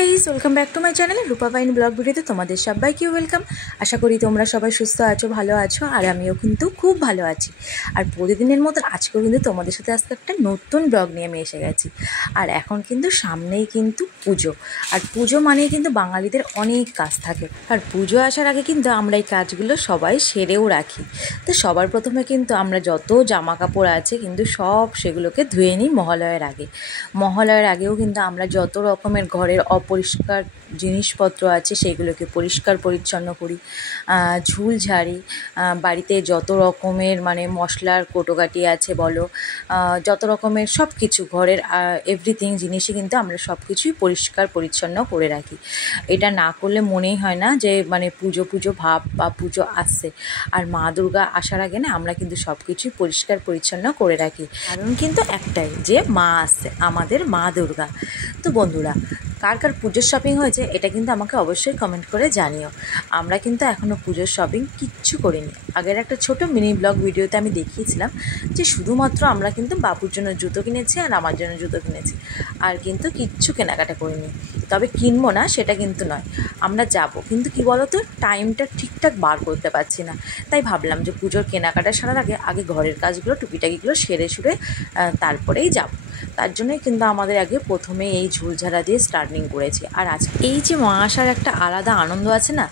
Guys, welcome back to my channel Rupa pine blog ভিডিওতে তোমাদের সবাইকে ওয়েলকাম। আশা করি তোমরা সবাই সুস্থ আছো, ভালো আছো, আর আমিও কিন্তু খুব ভালো আছি। আর প্রতিদিনের মতন আজকেও কিন্তু তোমাদের সাথে আজকে একটা নতুন ব্লগ নিয়ে আমি এসে গেছি। আর এখন কিন্তু সামনেই কিন্তু পুজো, আর পুজো মানেই কিন্তু বাঙালিদের অনেক কাজ থাকে। আর পুজো আসার আগে কিন্তু আমরা এই কাজগুলো সবাই সেরেও রাখি। তো সবার প্রথমে কিন্তু আমরা যত জামা কাপড় আছে কিন্তু সব সেগুলোকে ধুয়ে নিই মহালয়ার আগে। মহালয়ার আগেও কিন্তু আমরা যত রকমের ঘরের অপরিষ্কার জিনিসপত্র আছে সেগুলোকে পরিষ্কার পরিচ্ছন্ন করি, ঝুল ঝাড়ি, বাড়িতে যত রকমের মানে মশলার কোটোকাটি আছে বলো, যত রকমের সব কিছু ঘরের এভরিথিং জিনিসই কিন্তু আমরা সব কিছুই পরিষ্কার পরিচ্ছন্ন করে রাখি। এটা না করলে মনেই হয় না যে মানে পুজো পুজো ভাব বা পুজো আসছে। আর মা দুর্গা আসার আগে না আমরা কিন্তু সব কিছুই পরিষ্কার পরিচ্ছন্ন করে রাখি, কারণ কিন্তু একটাই যে মা আসছে, আমাদের মা দুর্গা। তো বন্ধুরা, কার কার পুজোর শপিং হয়েছে এটা কিন্তু আমাকে অবশ্যই কমেন্ট করে জানিও। আমরা কিন্তু এখনও পুজোর শপিং কিচ্ছু করিনি। আগের একটা ছোট মিনি ব্লগ ভিডিওতে আমি দেখিয়েছিলাম যে শুধুমাত্র আমরা কিন্তু বাবুর জন্য জুতো কিনেছি আর আমার জন্য জুতো কিনেছি, আর কিন্তু কিচ্ছু কেনাকাটা করিনি। তবে কিনবো না সেটা কিন্তু নয়, আমরা যাব, কিন্তু কি বলো তো, টাইমটা ঠিকঠাক বার করতে পারছি না। তাই ভাবলাম যে পুজোর কেনাকাটা সারার আগে আগে ঘরের কাজগুলো টুকিটাকিগুলো সেরে সুরে তারপরেই যাব। তার জন্যই কিন্তু আমাদের আগে প্রথমে এই ঝুলঝাড়া দিয়ে স্টার্টিং করেছি। আর আজকে এই যে মা আসার একটা আলাদা আনন্দ আছে না,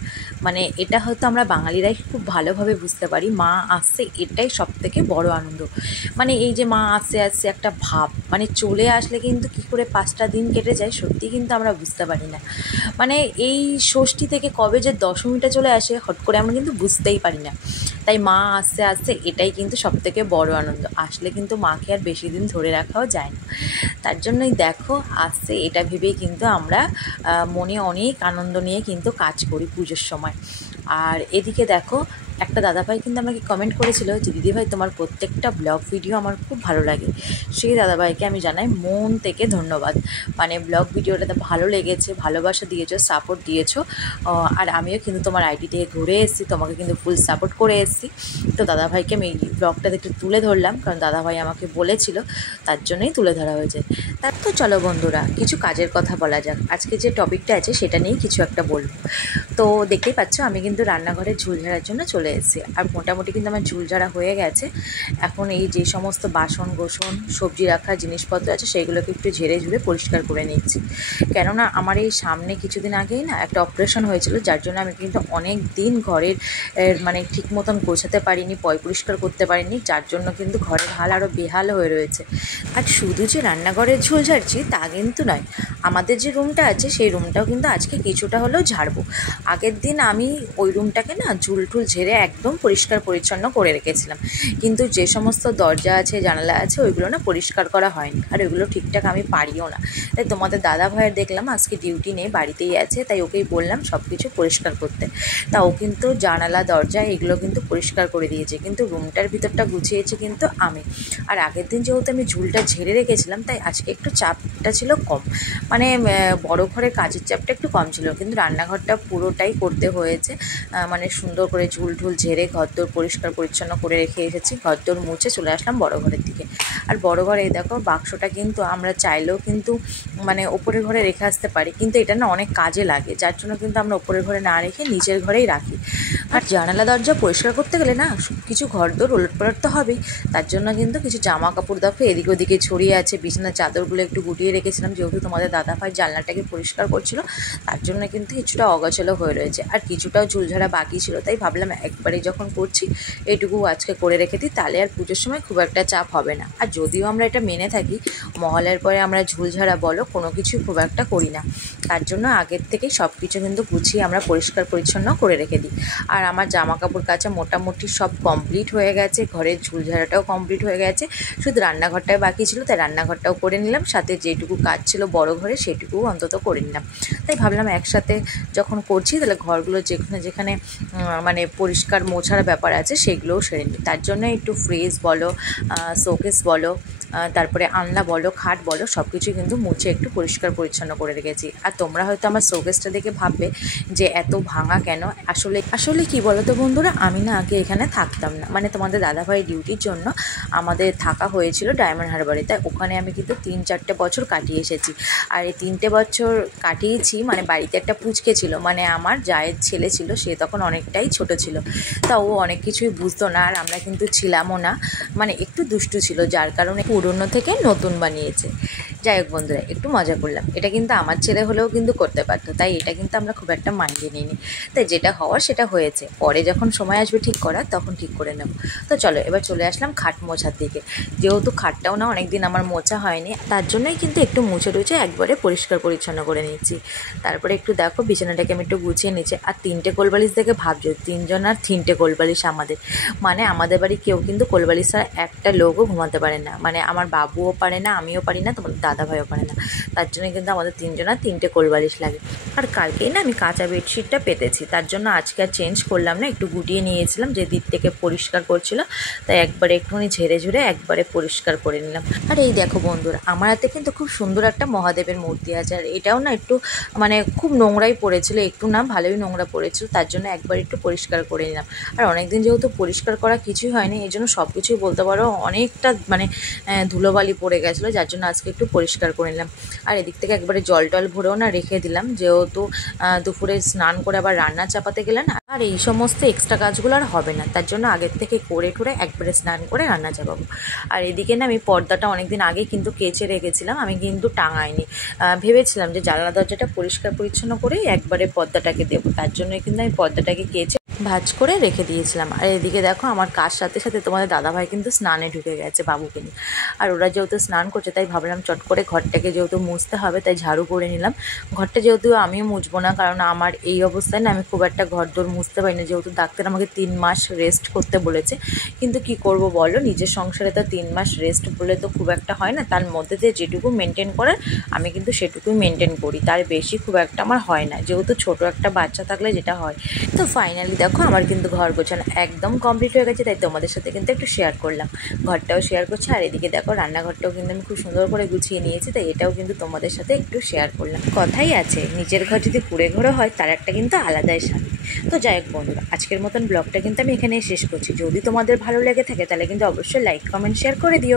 মানে এটা হয়তো আমরা বাঙালিরাই খুব ভালোভাবে বুঝতে পারি। মা আসছে এটাই সবথেকে বড় আনন্দ। মানে এই যে মা আসছে আসছে একটা ভাব, মানে চলে আসলে কিন্তু কী করে 5টা দিন কেটে যায় সত্যি কিন্তু আমরা বুঝতে পারি না। মানে এই ষষ্ঠী থেকে কবে যে দশমীটা চলে আসে হট করে আমরা কিন্তু বুঝতেই পারি না। তাই মা আসতে আসতে এটাই কিন্তু সবথেকে বড় আনন্দ। আসলে কিন্তু মাকে আর বেশি দিন ধরে রাখাও যায় না। তার জন্যই দেখো আসছে এটা ভেবেই কিন্তু আমরা মনে অনেক আনন্দ নিয়ে কিন্তু কাজ করি পুজোর সময়। আর এদিকে দেখো, একটা দাদাভাই কিন্তু আমাকে কমেন্ট করেছিল যে দিদিভাই তোমার প্রত্যেকটা ব্লগ ভিডিও আমার খুব ভালো লাগে। সেই দাদাভাইকে আমি জানাই মন থেকে ধন্যবাদ। মানে ব্লগ ভিডিওটাতে ভালো লেগেছে, ভালোবাসা দিয়েছো, সাপোর্ট দিয়েছো। আর আমিও কিন্তু তোমার আইডি থেকে ঘুরে এসেছি, তোমাকে কিন্তু ফুল সাপোর্ট করে এসেছি। তো দাদাভাইকে আমি এই ব্লগটাতে একটু তুলে ধরলাম, কারণ দাদাভাই আমাকে বলেছিল, তার জন্যই তুলে ধরা হয়েছে। তার তো চলো বন্ধুরা, কিছু কাজের কথা বলা যাক। আজকে যে টপিকটা আছে সেটা নিয়েই কিছু একটা বলবো। তো দেখতেই পাচ্ছ আমি কিন্তু রান্নাঘরে ঝুল ঝাড়ার জন্য চলে এসেছি। আর মোটামুটি কিন্তু আমার ঝুল ঝাড়া হয়ে গেছে। এখন এই যে সমস্ত বাসন গোসন সবজি রাখার জিনিসপত্র আছে সেইগুলোকে একটু ঝেড়ে ঝুড়ে পরিষ্কার করে নিচ্ছি। কেননা আমার এই সামনে কিছুদিন আগেই না একটা অপারেশন হয়েছিল, যার জন্য আমি কিন্তু অনেক দিন ঘরের মানে ঠিক মতন গোছাতে পারিনি, পরিষ্কার করতে পারিনি, যার জন্য কিন্তু ঘরের হাল আরও বেহাল হয়ে রয়েছে। আর শুধু যে রান্নাঘরের ঝুল ঝাড়ছি তা কিন্তু নয়, আমাদের যে রুমটা আছে সেই রুমটাও কিন্তু আজকে কিছুটা হলেও ঝাড়বো। আগের দিন আমি ওই রুমটাকে না ঝুল টুল ঝেড়ে একদম পরিষ্কার পরিচ্ছন্ন করে রেখেছিলাম, কিন্তু যে সমস্ত দরজা আছে জানালা আছে ওইগুলো না পরিষ্কার করা হয়নি, আর ওইগুলো ঠিকঠাক আমি পারিও না। তাই তোমাদের দাদা ভাইয়ের দেখলাম আজকে ডিউটি নেই, বাড়িতেই আছে, তাই ওকেই বললাম সব কিছু পরিষ্কার করতে। তা ও কিন্তু জানালা দরজা এগুলো কিন্তু পরিষ্কার করে দিয়েছে, কিন্তু রুমটার ভিতরটা গুছিয়েছে কিন্তু আমি। আর আগের দিন যেহেতু আমি ঝুলটা ঝেড়ে রেখেছিলাম তাই আজকে একটু চাপটা ছিল কম, মানে বড় ঘরের কাজের চাপটা একটু কম ছিল, কিন্তু রান্নাঘরটা পুরোটাই করতে হয়েছে। মানে সুন্দর করে ঝুল ঝুল ঝেড়ে ঘরদোর পরিষ্কার পরিচ্ছন্ন করে রেখে এসেছি, ঘরদোর মুছে চলে আসলাম বড় ঘরের দিকে। আর বড় ঘরে এই দেখো বাক্সটা কিন্তু আমরা চাইলেও কিন্তু মানে ওপরের ঘরে রেখে আসতে পারি, কিন্তু এটা না অনেক কাজে লাগে, যার জন্য কিন্তু আমরা ওপরের ঘরে না রেখে নিচের ঘরেই রাখি। আর জানালা দরজা পরিষ্কার করতে গেলে না কিছু ঘরদোর ওলটপালট তো হবেই, তার জন্য কিন্তু কিছু জামা কাপড় দেখো এদিক ওদিকে ছড়িয়ে আছে, বিছানার চাদরগুলো একটু গুটিয়ে রেখেছিলাম, যেহেতু তোমাদের দাদাভাই জানলাটাকে পরিষ্কার করছিল, তার জন্য কিন্তু কিছুটা অগোছালো হয়ে রয়েছে। আর কিছুটাও ঝুলঝাড়া বাকি ছিল, তাই ভাবলাম একবারে যখন করছি এইটুকু আজকে করে রেখে দিই, তাহলে আর পুজোর সময় খুব একটা চাপ হবে না। আর যদিও আমরা এটা মেনে থাকি, মহলের পরে আমরা ঝুলঝাড়া বলো কোনো কিছু খুব একটা করি না, তার জন্য আগের থেকেই সব কিছু কিন্তু গুছিয়ে আমরা পরিষ্কার পরিচ্ছন্ন করে রেখে দিই। আর আমার জামা কাপড় কাচা মোটামুটি সব কমপ্লিট হয়ে গেছে, ঘরের ঝুলঝাড়াটাও কমপ্লিট হয়ে গেছে, শুধু রান্নাঘরটাই বাকি ছিল, তাই রান্নাঘরটাও করে নিলাম, সাথে যেটুকু কাজ ছিল বড় ঘরে সেটুকুও অন্তত করে নিলাম। তাই ভাবলাম একসাথে যখন করছি তাহলে ঘরগুলো যেখানে যেখানে মানে পরিষ্কার মোছার ব্যাপার আছে সেগুলোও সেরে নিই। তার জন্য একটু ফ্রিজ বলো, শোকেস বলো, তারপরে আলনা বলো, খাট বলো, সব কিছুই কিন্তু মুছে একটু পরিষ্কার পরিচ্ছন্ন করে রেখেছি। আর তোমরা হয়তো আমার শোকেসটা দেখে ভাববে যে এত ভাঙা কেন। আসলে কি বলো তো বন্ধুরা, আমি না আগে এখানে থাকতাম না, মানে তোমাদের দাদাভাই ডিউটির জন্য আমাদের থাকা হয়েছিল ডায়মন্ড হারবারে, তাই ওখানে আমি কিন্তু 3-4টে বছর কাটিয়ে এসেছি। আর এই 3টে বছর কাটিয়েছি, মানে বাড়িতে একটা পুচকে ছিল, মানে আমার জায়ের ছেলে ছিল, সে তখন অনেকটাই ছোট ছিল, তা ও অনেক কিছুই বুঝতো না, আর আমরা কিন্তু ছিলামও না, মানে একটু দুষ্টু ছিল, যার কারণে পুরনো থেকে নতুন বানিয়েছে। যাই হোক বন্ধুরা, একটু মজা করলাম, এটা কিন্তু আমার ছেলে হলেও কিন্তু করতে পারতো, তাই এটা কিন্তু আমরা খুব একটা মাইন্ডে নিইনি। তাই যেটা হওয়ার সেটা হয়েছে, পরে যখন সময় আসবে ঠিক করার তখন ঠিক করে নেব। তো চলো এবার চলে আসলাম খাট মোছার দিকে। যেহেতু খাটটাও না অনেকদিন আমার মোছা হয়নি, তার জন্যই কিন্তু একটু মুছে টুছে একবারে পরিষ্কার পরিচ্ছন্ন করে নিচ্ছি। তারপরে একটু দেখো বিছানাটাকে আমি একটু গুছিয়ে নিচ্ছি। আর 3টে কোলবালিশ দেখে ভাবছো, 3জন আর 3টে কোলবালিশ আমাদের, মানে আমাদের বাড়ি কেউ কিন্তু কোলবালিশ ছাড়া একটা লোকও ঘুমাতে পারে না, মানে আমার বাবুও পারে না, আমিও পারি না, তোমাদের দাদাভাইও পারে না, তার জন্য কিন্তু আমাদের 3জন আর 3টে কোলবালিশ লাগে। আর কালকেই না আমি কাঁচা বেডশিটটা পেতেছি, তার জন্য আজকে আর চেঞ্জ করলাম না, একটু গুটিয়ে নিয়েছিলাম, যে দিক থেকে পরিষ্কার করছিল, তাই একবারে একটুখানি ঝেড়ে ঝুড়ে একবারে পরিষ্কার করে নিলাম। আর এই দেখো বন্ধুরা, আমার হাতে কিন্তু খুব সুন্দর একটা মহাদেবের মূর্তি আছে, আর এটাও না একটু মানে খুব নোংরাই পড়েছিল, একটু না ভালোই নোংরা পড়েছিল, তার জন্য একবার একটু পরিষ্কার করে নিলাম। আর অনেকদিন যেহেতু পরিষ্কার করা কিছুই হয়নি, এই জন্য সব কিছুই বলতে পারো অনেকটা মানে ধুলোবালি পড়ে গেছিলো, যার জন্য আজকে একটু পরিষ্কার করে নিলাম। আর এদিক থেকে একবারে জল টল ভরেও না রেখে দিলাম, যেহেতু দুপুরে স্নান করে আবার রান্না চাপাতে গেলে না আর এই সমস্ত এক্সট্রা কাজগুলো আর হবে না, তার জন্য আগের থেকে করে ঠুরে একবারে স্নান করে রান্না চাপাবো। আর এদিকে না আমি পর্দাটা অনেকদিন আগে কিন্তু কেচে রেখেছিলাম, আমি কিন্তু টাঙাইনি, ভেবেছিলাম যে জানলা দরজাটা পরিষ্কার পরিচ্ছন্ন করেই একবারে পর্দাটাকে দেবো, তার জন্য কিন্তু আমি পর্দাটাকে কেচে ভাঁজ করে রেখে দিয়েছিলাম। আর এদিকে দেখো আমার কাজ সাথে সাথে তোমাদের দাদাভাই কিন্তু স্নানে ঢুকে গেছে বাবুকে নিয়ে। আর ওরা যেহেতু স্নান করছে, তাই ভাবলাম চট করে ঘরটাকে যেহেতু মুছতে হবে, তাই ঝাড়ু করে নিলাম। ঘরটা যেহেতু আমিও মুছবো না, কারণ আমার এই অবস্থায় না আমি খুব একটা ঘর দোর মুছতে পারি না, যেহেতু ডাক্তার আমাকে 3 মাস রেস্ট করতে বলেছে। কিন্তু কি করব বলো, নিজের সংসারে তো 3 মাস রেস্ট বলে তো খুব একটা হয় না, তার মধ্যে দিয়ে যেটুকু মেনটেন করার আমি কিন্তু সেটুকুই মেনটেন করি, তার বেশি খুব একটা আমার হয় না, যেহেতু ছোট একটা বাচ্চা থাকলে যেটা হয়। তো ফাইনালি দেখো আমার কিন্তু ঘর গোছানো একদম কমপ্লিট হয়ে গেছে, তাই তোমাদের সাথে কিন্তু একটু শেয়ার করলাম, ঘরটাও শেয়ার করছি। আর এদিকে দেখো রান্নাঘরটাও কিন্তু আমি খুব সুন্দর করে গুছিয়ে নিয়েছি, তাই এটাও কিন্তু তোমাদের সাথে একটু শেয়ার করলাম। কথাই আছে, নিজের ঘর যদি কুঁড়ে ঘরও হয় তার একটা কিন্তু আলাদাই শান্তি। তো যাই হোক বন্ধুরা, আজকের মতন ব্লগটা কিন্তু আমি এখানেই শেষ করছি। যদি তোমাদের ভালো লেগে থাকে তাহলে কিন্তু অবশ্যই লাইক কমেন্ট শেয়ার করে দিও।